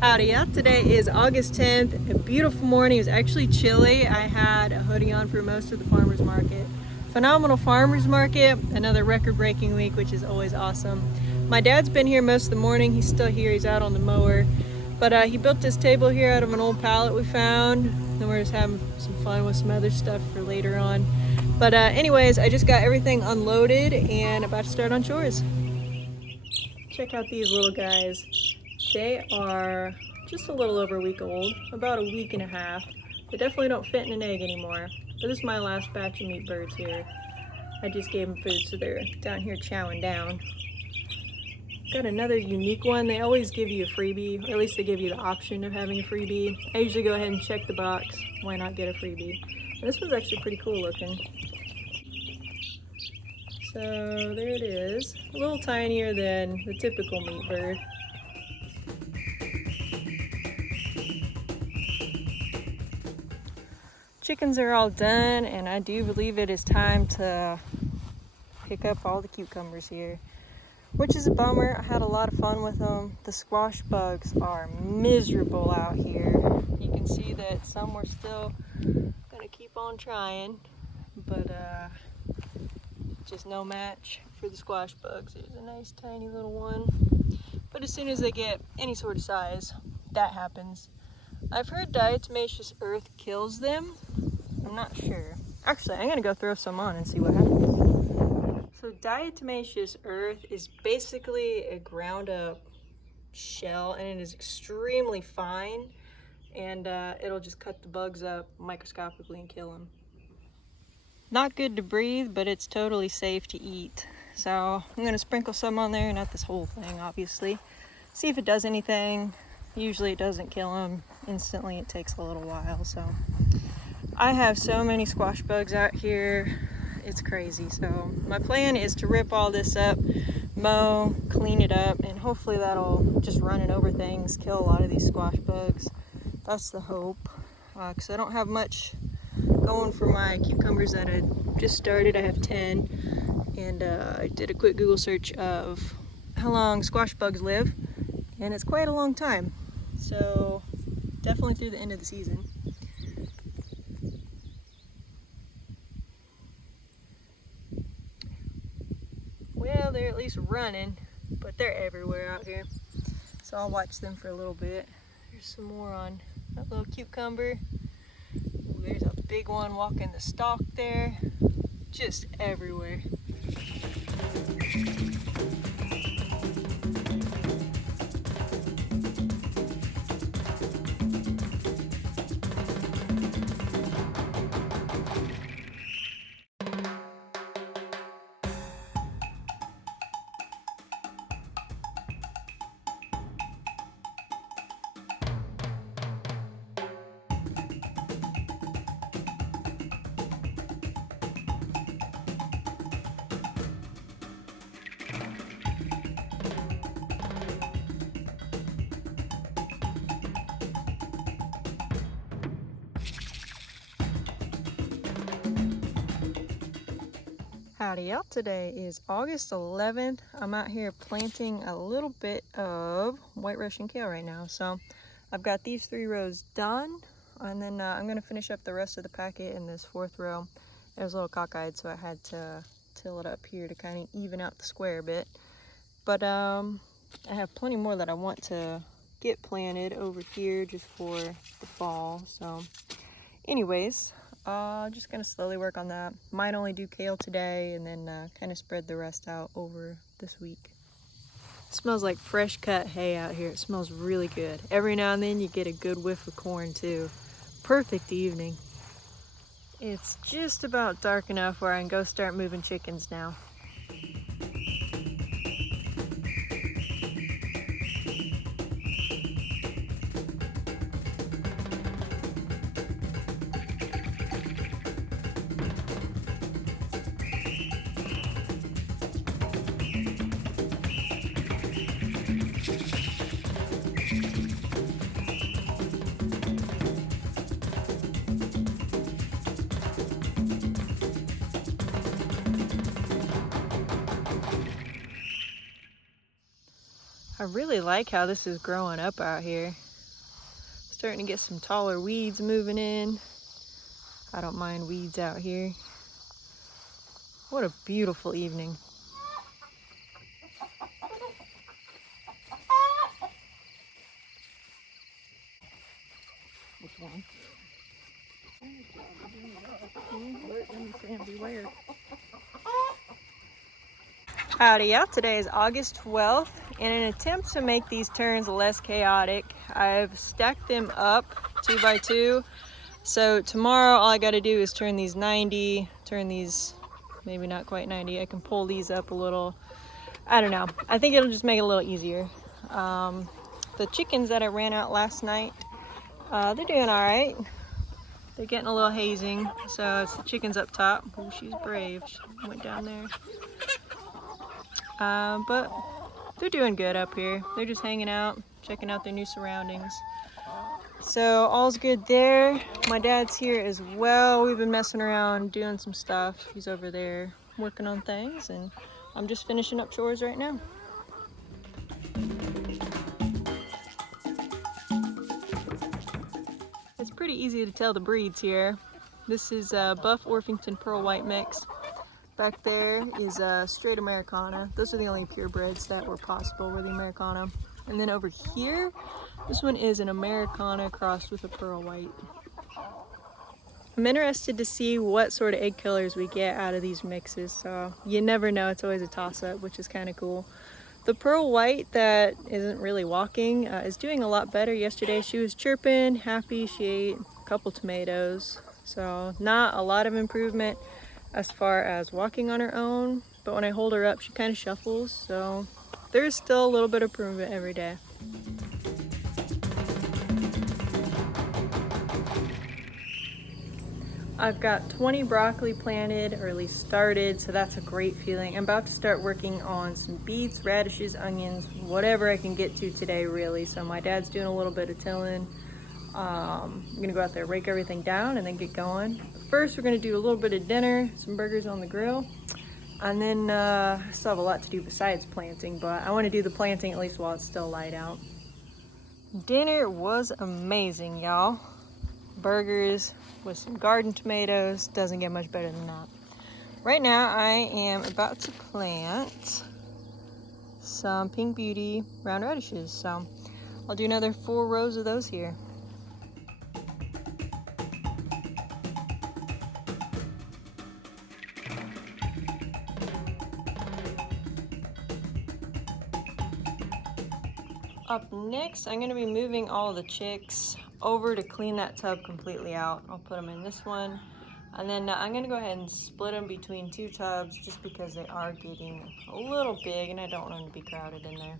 Howdy, yeah. Today is August 10th, a beautiful morning. It was actually chilly. I had a hoodie on for most of the farmer's market. Phenomenal farmer's market, another record-breaking week, which is always awesome. My dad's been here most of the morning. He's still here, he's out on the mower. But he built this table here out of an old pallet we found. Then we're just having some fun with some other stuff for later on. But anyways, I just got everything unloaded and about to start on chores. Check out these little guys. They are just a little over a week old, about a week and a half. They definitely don't fit in an egg anymore, but this is my last batch of meat birds here. I just gave them food, so they're down here chowing down. Got another unique one. They always give you a freebie, or at least they give you the option of having a freebie. I usually go ahead and check the box. Why not get a freebie? And this one's actually pretty cool looking. So there it is. A little tinier than the typical meat bird. Chickens are all done, and I do believe it is time to pick up all the cucumbers here, which is a bummer. I had a lot of fun with them. The squash bugs are miserable out here. You can see that some were still gonna keep on trying, but just no match for the squash bugs. There's a nice tiny little one, but as soon as they get any sort of size, that happens. I've heard diatomaceous earth kills them. I'm not sure. Actually, I'm gonna go throw some on and see what happens. So diatomaceous earth is basically a ground up shell, and it is extremely fine, and it'll just cut the bugs up microscopically and kill them. Not good to breathe, but it's totally safe to eat. So I'm gonna sprinkle some on there, not this whole thing obviously. See if it does anything. Usually it doesn't kill them instantly. It takes a little while. So I have so many squash bugs out here. It's crazy. So my plan is to rip all this up, mow, clean it up, and hopefully that'll just run it over things, kill a lot of these squash bugs. That's the hope. Because I don't have much going for my cucumbers that I just started. I have 10. And I did a quick Google search of how long squash bugs live. And it's quite a long time. So definitely through the end of the season. Well, they're at least running, but they're everywhere out here. So I'll watch them for a little bit. There's some more on that little cucumber. Ooh, there's a big one walking the stalk there. Just everywhere. Howdy y'all, today is August 11th. I'm out here planting a little bit of white Russian kale right now. So I've got these 3 rows done, and then I'm going to finish up the rest of the packet in this 4th row. It was a little cockeyed, so I had to till it up here to kind of even out the square a bit. But I have plenty more that I want to get planted over here just for the fall. So anyways, just gonna slowly work on that. Might only do kale today, and then kind of spread the rest out over this week. It smells like fresh cut hay out here. It smells really good. Every now and then you get a good whiff of corn too. Perfect evening. It's just about dark enough where I can go start moving chickens now. I really like how this is growing up out here. Starting to get some taller weeds moving in. I don't mind weeds out here. What a beautiful evening. Which one? Let me say beware. Howdy y'all, today is August 12th. In an attempt to make these turns less chaotic, I've stacked them up 2 by 2. So tomorrow all I gotta do is turn these 90, turn these maybe not quite 90. I can pull these up a little. I don't know. I think it'll just make it a little easier. The chickens that I ran out last night, they're doing all right. They're getting a little hazing. So it's the chickens up top. Oh, she's brave. She went down there. But they're doing good up here. They're just hanging out, checking out their new surroundings. So all's good there. My dad's here as well. We've been messing around, doing some stuff. He's over there working on things, and I'm just finishing up chores right now. It's pretty easy to tell the breeds here. This is Buff Orpington Pearl White mix. Back there is straight Americana. Those are the only purebreds that were possible were the Americana. And then over here, this one is an Americana crossed with a Pearl White. I'm interested to see what sort of egg colors we get out of these mixes. So you never know, it's always a toss-up, which is kind of cool. The Pearl White that isn't really walking is doing a lot better. Yesterday she was chirping, happy, she ate a couple tomatoes. So not a lot of improvement as far as walking on her own, but when I hold her up she kind of shuffles, so there's still a little bit of improvement every day. I've got 20 broccoli planted, or at least started, so that's a great feeling. I'm about to start working on some beets, radishes, onions, whatever I can get to today really. So my dad's doing a little bit of tilling. I'm gonna go out there, rake everything down, and then get going. First, we're gonna do a little bit of dinner, some burgers on the grill, and then I still have a lot to do besides planting, but I want to do the planting at least while it's still light out. Dinner was amazing, y'all. Burgers with some garden tomatoes, doesn't get much better than that. Right now, I am about to plant some Pink Beauty round radishes, so I'll do another 4 rows of those here. Up next, I'm going to be moving all the chicks over to clean that tub completely out. I'll put them in this one, and then I'm going to go ahead and split them between 2 tubs just because they are getting a little big and I don't want them to be crowded in there.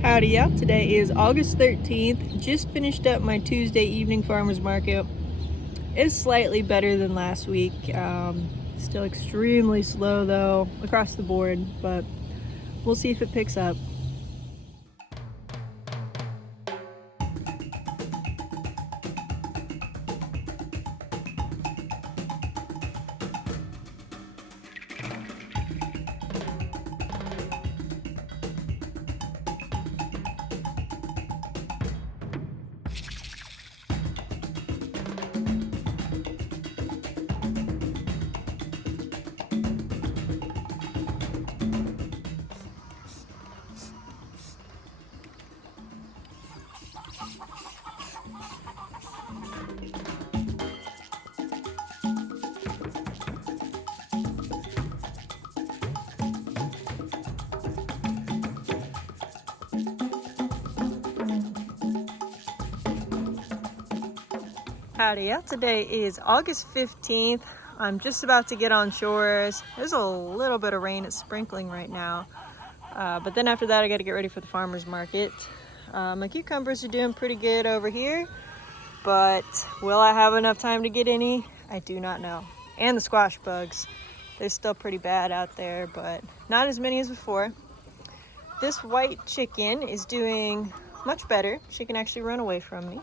Howdy y'all, today is August 13th. Just finished up my Tuesday evening farmers market. It's slightly better than last week. Still extremely slow though across the board, but we'll see if it picks up. Howdy, yeah, today is August 15th. I'm just about to get on shores. There's a little bit of rain, it's sprinkling right now. But then after that, I gotta get ready for the farmer's market. My cucumbers are doing pretty good over here, but will I have enough time to get any? I do not know. And the squash bugs, they're still pretty bad out there, but not as many as before. This white chicken is doing much better. She can actually run away from me.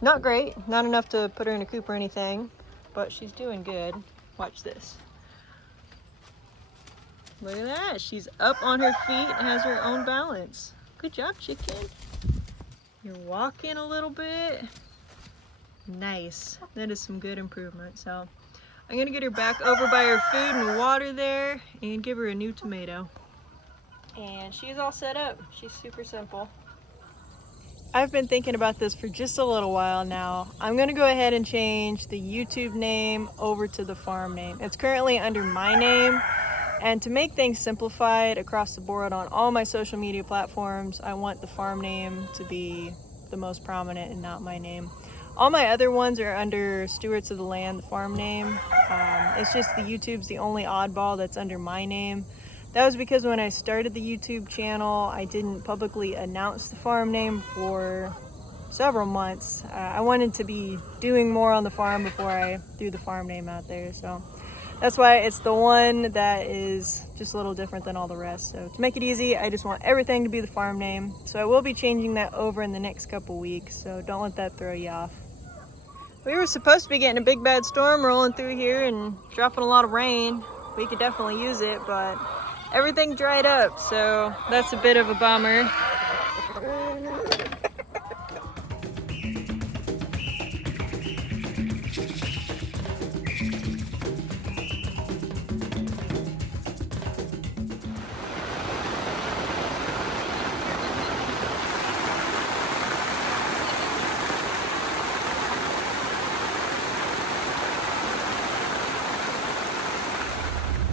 Not great, not enough to put her in a coop or anything, but she's doing good. Watch this. Look at that, she's up on her feet and has her own balance. Good job, chicken. You're walking a little bit. Nice, that is some good improvement. So I'm gonna get her back over by her food and water there and give her a new tomato. And she's all set up, she's super simple. I've been thinking about this for just a little while now. I'm gonna go ahead and change the YouTube name over to the farm name. It's currently under my name, and to make things simplified across the board on all my social media platforms, I want the farm name to be the most prominent and not my name. All my other ones are under Stewards of the Land, the farm name. It's just the YouTube's the only oddball that's under my name. That was because when I started the YouTube channel, I didn't publicly announce the farm name for several months. I wanted to be doing more on the farm before I threw the farm name out there. So that's why it's the one that is just a little different than all the rest. So to make it easy, I just want everything to be the farm name. So I will be changing that over in the next couple weeks. So don't let that throw you off. We were supposed to be getting a big bad storm rolling through here and dropping a lot of rain. We could definitely use it, but everything dried up, so that's a bit of a bummer.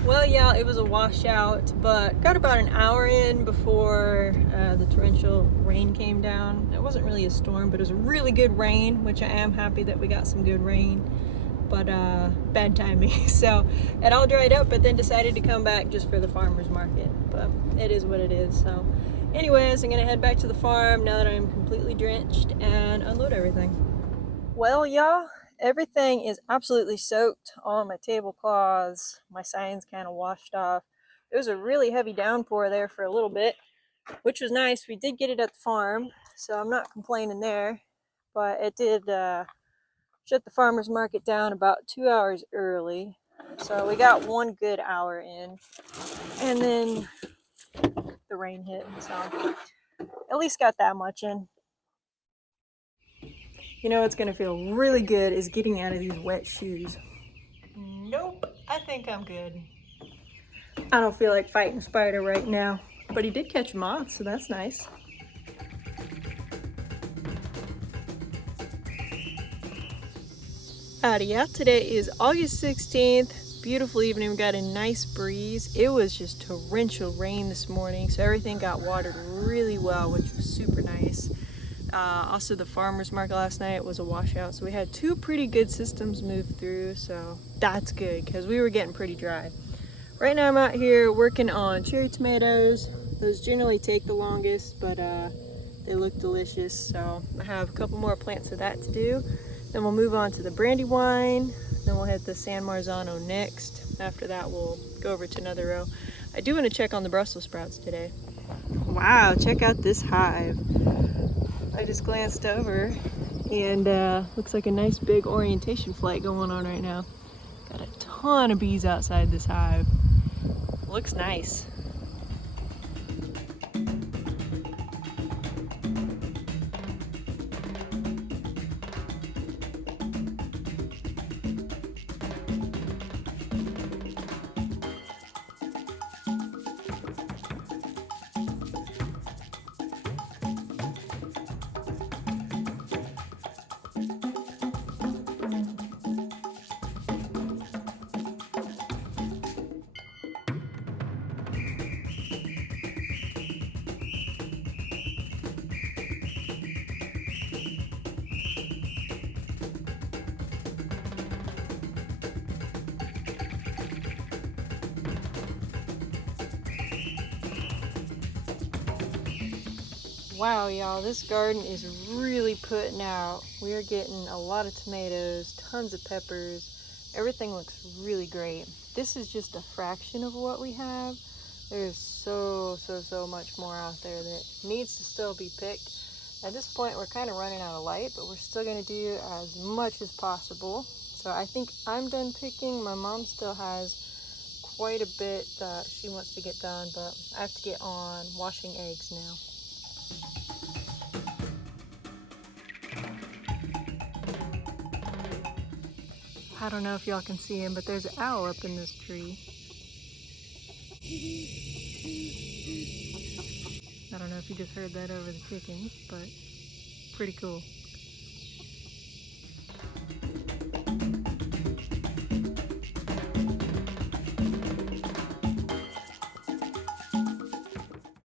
Well, yeah, it was a washout, but got about an hour in before the torrential rain came down. It wasn't really a storm, but it was a really good rain, which I am happy that we got some good rain, but bad timing. So it all dried up, but then decided to come back just for the farmer's market, but it is what it is. So anyways, I'm gonna head back to the farm now that I'm completely drenched and unload everything. Well, y'all, everything is absolutely soaked. All my tablecloths, my signs kind of washed off. It was a really heavy downpour there for a little bit, which was nice. We did get it at the farm, so I'm not complaining there. But it did shut the farmer's market down about 2 hours early. So we got one good hour in, and then the rain hit, so at least got that much in. You know what's gonna feel really good is getting out of these wet shoes. Nope, I think I'm good. I don't feel like fighting a spider right now, but he did catch a moth, so that's nice. Howdy, yeah, today is August 16th. Beautiful evening, we got a nice breeze. It was just torrential rain this morning, so everything got watered really well, which was super nice. Also, the farmer's market last night was a washout, so we had two pretty good systems move through, so that's good because we were getting pretty dry. Right now I'm out here working on cherry tomatoes. Those generally take the longest, but they look delicious, so I have a couple more plants of that to do. Then we'll move on to the brandywine, then we'll hit the San Marzano next. After that we'll go over to another row. I do want to check on the Brussels sprouts today. Wow, check out this hive. I just glanced over and looks like a nice big orientation flight going on right now. Got a ton of bees outside this hive. Looks nice. Wow, y'all, this garden is really putting out. We are getting a lot of tomatoes, tons of peppers. Everything looks really great. This is just a fraction of what we have. There's so much more out there that needs to still be picked. At this point, we're kind of running out of light, but we're still going to do as much as possible. So I think I'm done picking. My mom still has quite a bit that she wants to get done, but I have to get on washing eggs now. I don't know if y'all can see him, but there's an owl up in this tree. I don't know if you just heard that over the chickens, but pretty cool.